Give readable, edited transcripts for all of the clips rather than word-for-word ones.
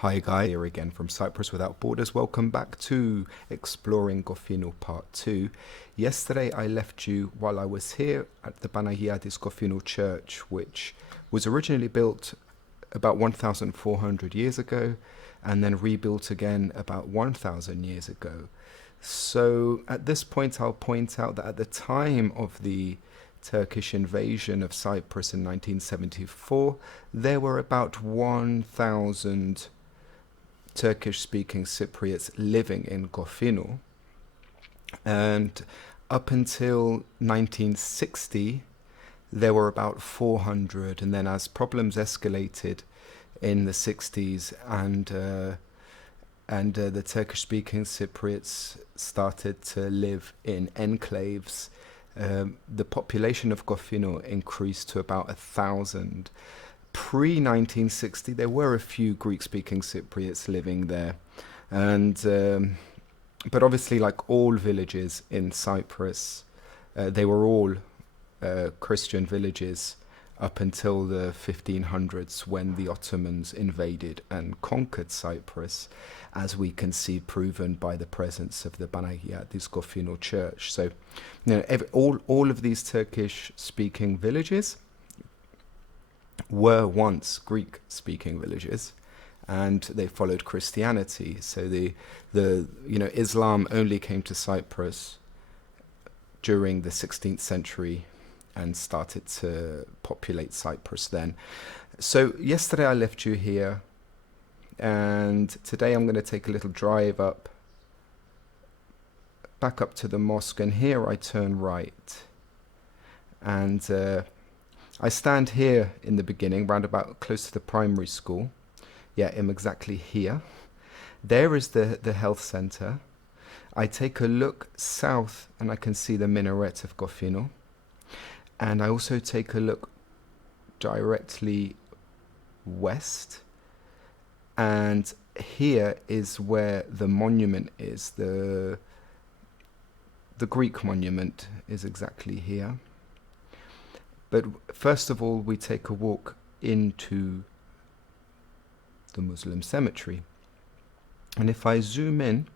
Hi guys, here again from Cyprus Without Borders. Welcome back to Exploring Kofinou Part 2. Yesterday I left you while I was here at the Panayiotou Kofinou Church, which was originally built about 1,400 years ago and then rebuilt again about 1,000 years ago. So at this point I'll point out that at the time of the Turkish invasion of Cyprus in 1974, there were about 1,000 Turkish-speaking Cypriots living in Kofinou, and up until 1960 there were about 400, and then as problems escalated in the 60s and the Turkish-speaking Cypriots started to live in enclaves, the population of Kofinou increased to about 1,000. Pre-1960, there were a few Greek-speaking Cypriots living there, and but obviously, like all villages in Cyprus, they were all Christian villages up until the 1500s, when the Ottomans invaded and conquered Cyprus, as we can see proven by the presence of the Panayiotou Kofinou church. So, all of these Turkish-speaking villages were once Greek-speaking villages, and they followed Christianity. So Islam only came to Cyprus during the 16th century and started to populate Cyprus then. So yesterday I left you here, and today I'm going to take a little drive back up to the mosque, and here I turn right, and I stand here in the beginning, round about close to the primary school. Yeah, I'm exactly here. There is the health centre. I take a look south and I can see the minaret of Kofinou. And I also take a look directly west. And here is where the monument is. The Greek monument is exactly here. But first of all, we take a walk into the Muslim cemetery. And if I zoom in,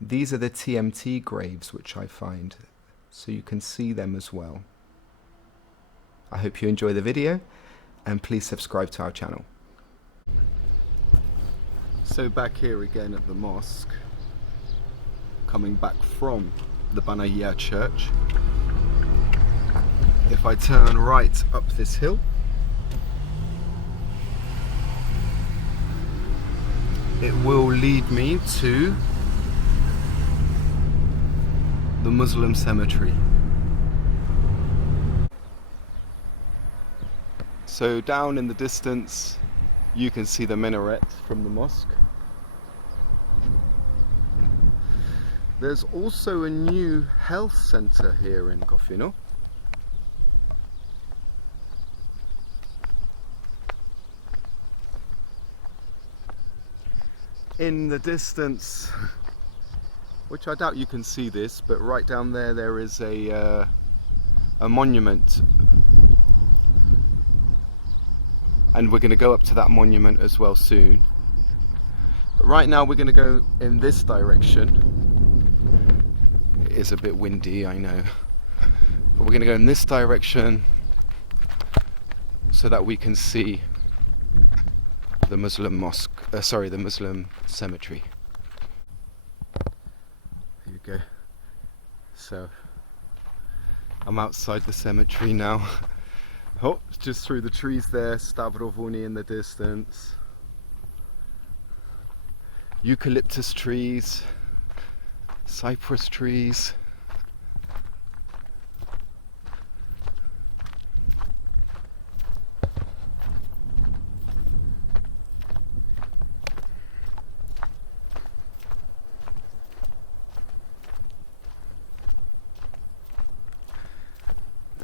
these are the TMT graves which I find, so you can see them as well. I hope you enjoy the video, and please subscribe to our channel. So back here again at the mosque, coming back from the Panayiotou church. If I turn right up this hill, it will lead me to the Muslim cemetery. So down in the distance, you can see the minaret from the mosque. There's also a new health centre here in Kofinou. In the distance, which I doubt you can see this, but right down there is a monument, and we're going to go up to that monument as well soon. But right now we're going to go in this direction. It is a bit windy, I know, but we're going to go in this direction so that we can see the Muslim mosque, the Muslim cemetery. There you go. So I'm outside the cemetery now. Oh, just through the trees there, Stavrovuni in the distance. Eucalyptus trees, cypress trees.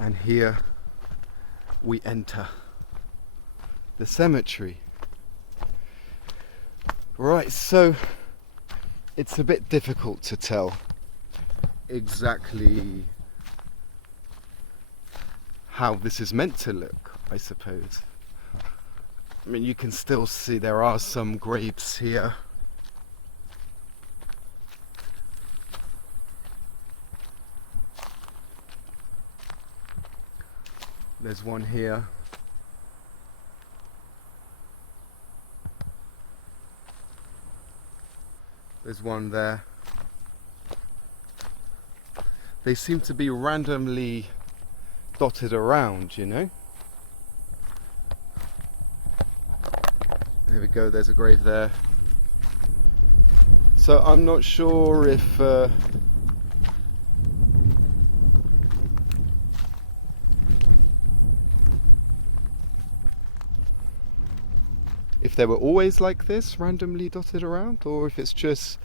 And here we enter the cemetery. Right, so it's a bit difficult to tell exactly how this is meant to look, I suppose. I mean, you can still see there are some graves here. There's one here. There's one there. They seem to be randomly dotted around, you know? There we go, there's a grave there. So I'm not sure if they were always like this, randomly dotted around, or if it's just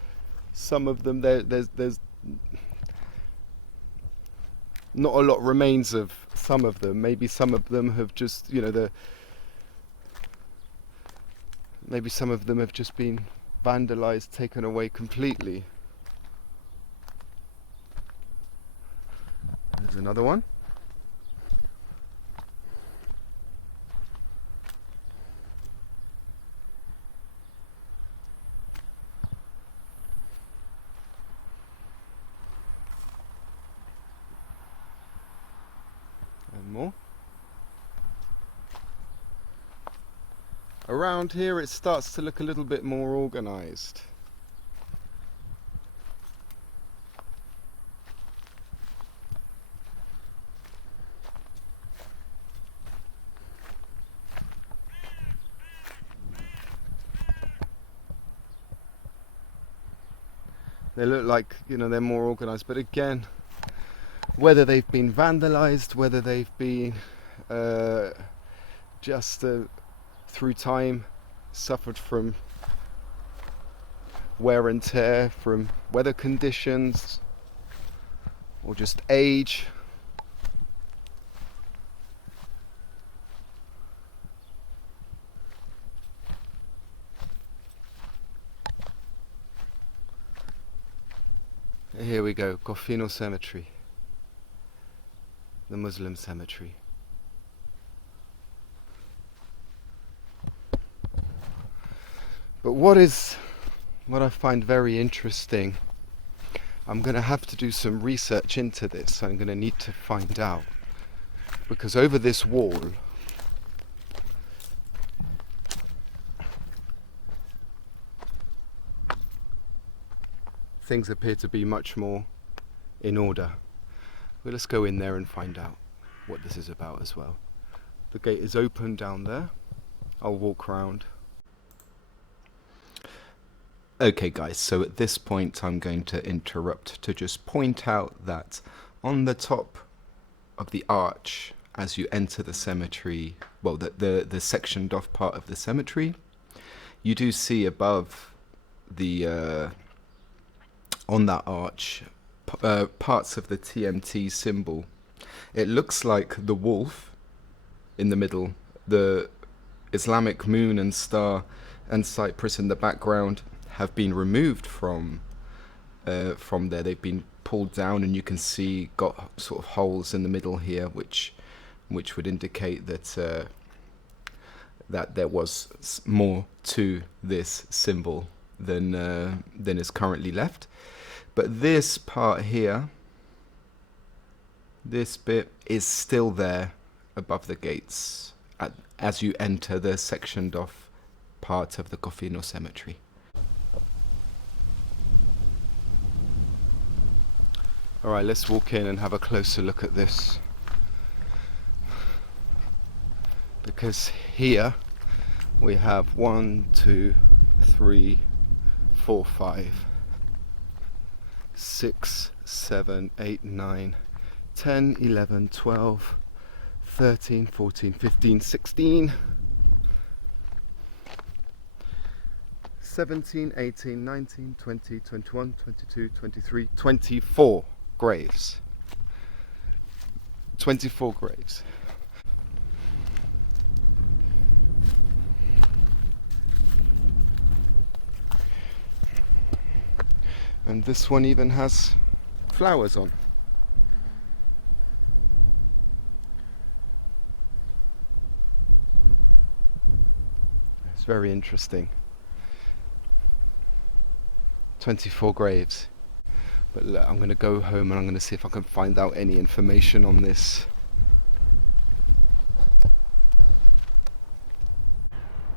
some of them. There's not a lot remains of some of them. Maybe some of them have just, you know, maybe some of them have just been vandalized, taken away completely. There's another one. And more. Around here it starts to look a little bit more organized. They look like, you know, they're more organized, but again, whether they've been vandalized, whether they've been just through time suffered from wear and tear, from weather conditions, or just age. Here we go, Kofinou Cemetery, the Muslim cemetery. But what I find very interesting, I'm going to have to do some research into this. I'm going to need to find out, because over this wall things appear to be much more in order. Well, let's go in there and find out what this is about as well. The gate is open down there. I'll walk around. Okay guys, so at this point I'm going to interrupt to just point out that on the top of the arch as you enter the cemetery, well, the sectioned off part of the cemetery, you do see above the on that arch parts of the TMT symbol. It looks like the wolf in the middle, the Islamic moon and star, and Cyprus in the background have been removed from there. They've been pulled down, and you can see got sort of holes in the middle here, which would indicate that that there was more to this symbol than is currently left. But this part here, this bit, is still there above the gates as you enter the sectioned off part of the Kofinou cemetery. Alright, let's walk in and have a closer look at this. Because here we have 1, 2, 3, 4, 5, 6, 7, 8, 9, 10, 11, 12, 13, 14, 15, 16, 17, 18, 19, 20, 21, 22, 23, 24 graves. 24 graves. And this one even has flowers on. It's very interesting. 24 graves. But look, I'm going to go home and I'm going to see if I can find out any information on this.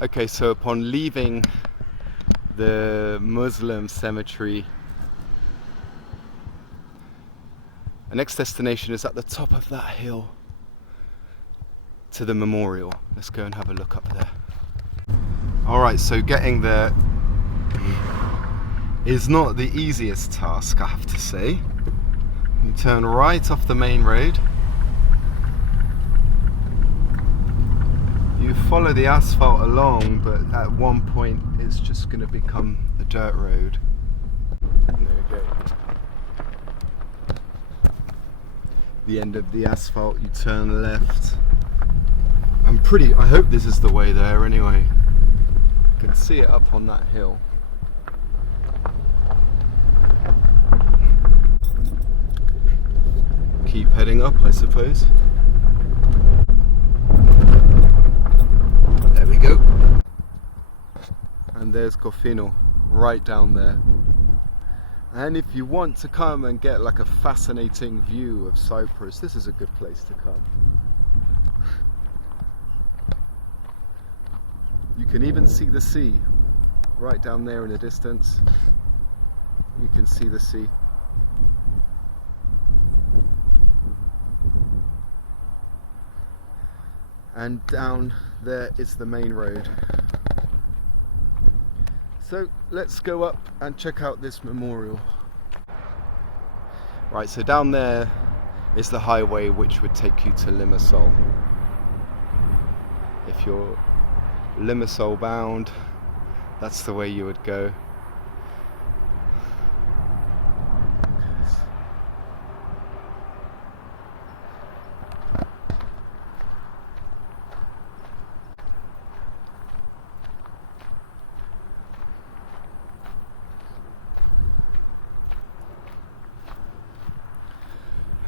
Okay, so upon leaving the Muslim cemetery, our next destination is at the top of that hill to the memorial. Let's go and have a look up there. Alright, so getting there is not the easiest task, I have to say. You turn right off the main road. You follow the asphalt along, but at one point it's just going to become a dirt road. There we go. The end of the asphalt, you turn left. I hope this is the way there anyway. You can see it up on that hill. Keep heading up, I suppose. There we go. And there's Kofinou, right down there. And if you want to come and get like a fascinating view of Cyprus, this is a good place to come. You can even see the sea right down there in the distance. You can see the sea. And down there is the main road. So let's go up and check out this memorial. Right, so down there is the highway which would take you to Limassol. If you're Limassol bound, that's the way you would go.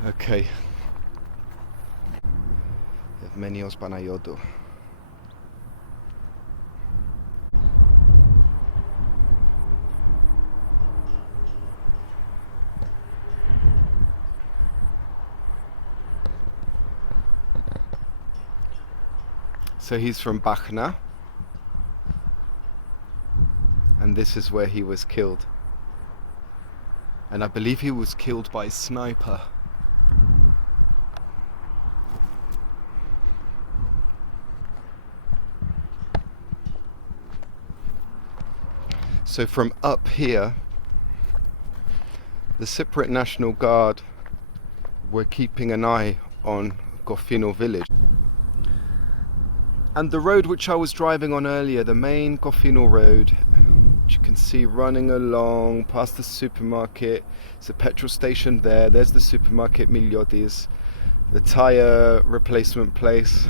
Okay. Evemnios Panayiotou. So he's from Bachna, and this is where he was killed. And I believe he was killed by a sniper. So from up here, the Cypriot National Guard were keeping an eye on Kofinou village. And the road which I was driving on earlier, the main Kofinou road, which you can see running along past the supermarket, there's a petrol station there, there's the supermarket Miliotis, the tyre replacement place.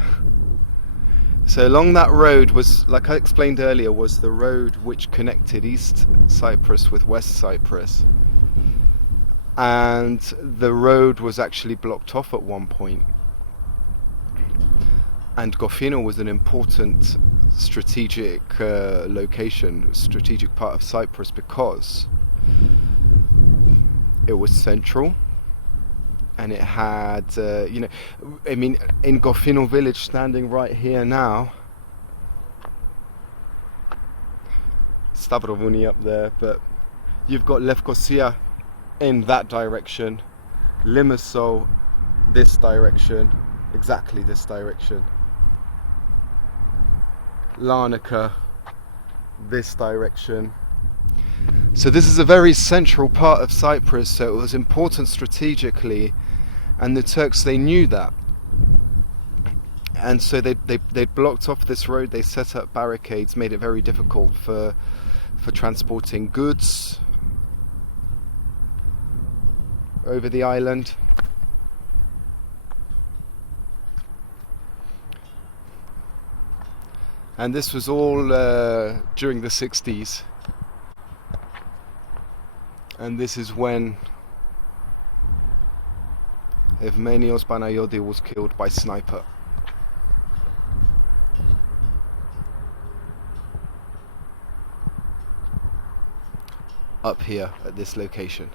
So along that road was, like I explained earlier, was the road which connected East Cyprus with West Cyprus. And the road was actually blocked off at one point. And Kofinou was an important strategic location, strategic part of Cyprus, because it was central. And it had, I mean, in Kofinou village, standing right here now, Stavrovouni up there, but you've got Lefkosia in that direction, Limassol this direction, exactly this direction, Larnaca this direction. So this is a very central part of Cyprus, so it was important strategically. And the Turks, they knew that, and so they blocked off this road. They set up barricades, made it very difficult for transporting goods over the island. And this was all during the 60s, and this is when Evemnios Panayiotou was killed by sniper. up here at this location.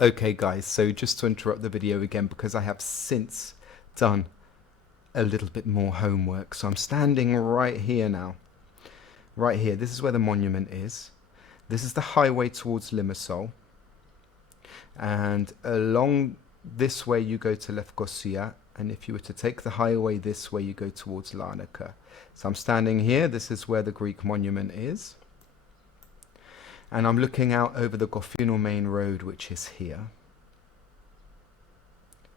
Okay guys, so just to interrupt the video again, because I have since done a little bit more homework. So I'm standing right here now. Right here, this is where the monument is. This is the highway towards Limassol. And along this way you go to Lefkosia, and if you were to take the highway this way you go towards Larnaca. So I'm standing here, this is where the Greek monument is. And I'm looking out over the Kofinou main road, which is here.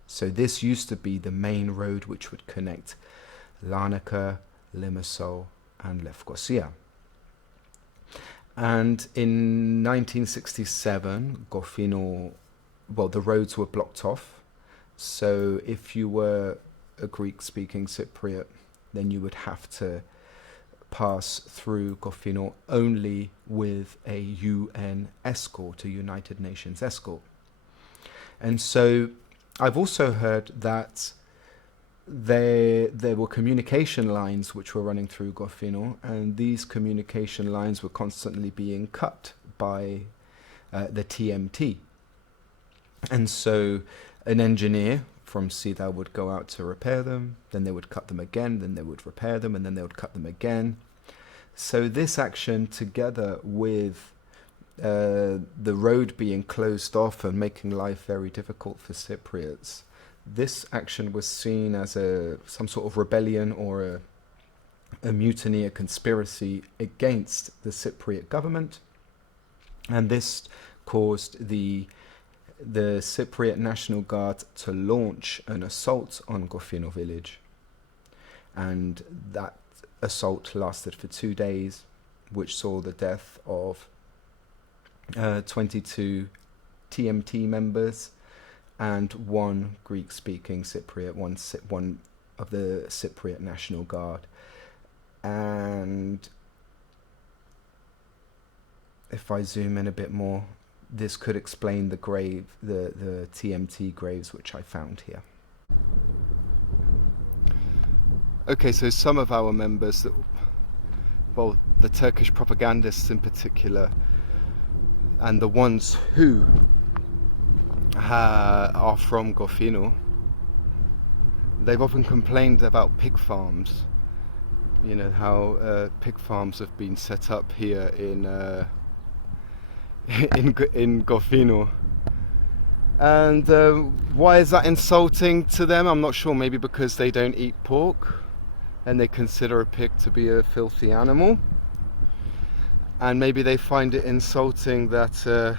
So this used to be the main road which would connect Larnaca, Limassol and Lefkosia. And in 1967, Kofinou, well, the roads were blocked off. So if you were a Greek-speaking Cypriot, then you would have to pass through Kofinou only with a UN escort, a United Nations escort. And so I've also heard that there were communication lines which were running through Kofinou, and these communication lines were constantly being cut by the TMT. And so an engineer from CEDAW would go out to repair them, then they would cut them again, then they would repair them, and then they would cut them again. So this action, together with the road being closed off and making life very difficult for Cypriots, this action was seen as some sort of rebellion or a mutiny, a conspiracy against the Cypriot government. And this caused the Cypriot National Guard to launch an assault on Kofinou village. And that assault lasted for 2 days, which saw the death of 22 TMT members and one Greek-speaking Cypriot, one of the Cypriot National Guard. And if I zoom in a bit more, this could explain the TMT graves which I found here. Okay, so some of our members, well, the Turkish propagandists in particular, and the ones who are from Kofinou, they've often complained about pig farms. You know, how pig farms have been set up here in Kofinou. And why is that insulting to them? I'm not sure. Maybe because they don't eat pork and they consider a pig to be a filthy animal. And maybe they find it insulting that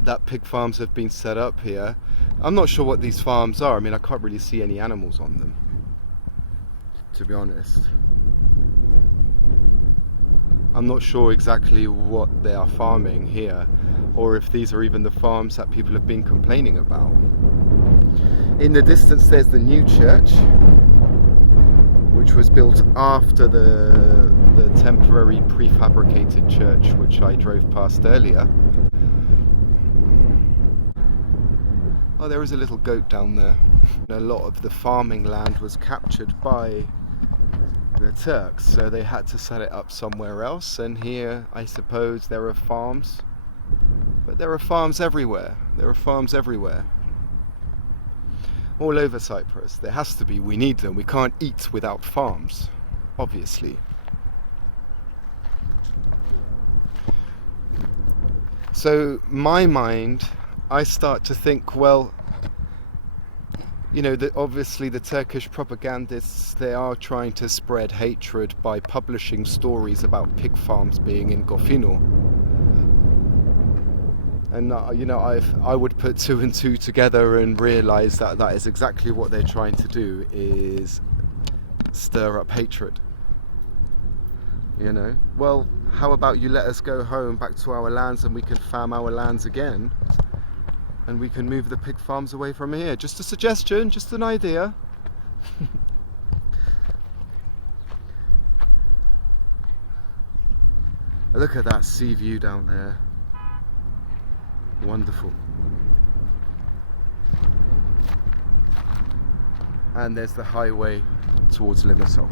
that pig farms have been set up here. I'm not sure what these farms are. I mean, I can't really see any animals on them, to be honest. I'm not sure exactly what they are farming here, or if these are even the farms that people have been complaining about. In the distance there's the new church, which was built after the temporary prefabricated church which I drove past earlier. Oh, there is a little goat down there. A lot of the farming land was captured by the Turks, so they had to set it up somewhere else, and here I suppose there are farms, but there are farms everywhere. There are farms everywhere, all over Cyprus. There has to be. We need them. We can't eat without farms, obviously. So my mind, I start to think, well, you know, obviously the Turkish propagandists, they are trying to spread hatred by publishing stories about pig farms being in Kofinou. And, you know, I would put 2 and 2 together and realise that that is exactly what they're trying to do, is stir up hatred. You know, well, how about you let us go home back to our lands and we can farm our lands again? And we can move the pig farms away from here. Just a suggestion, just an idea. Look at that sea view down there. Wonderful. And there's the highway towards Limassol.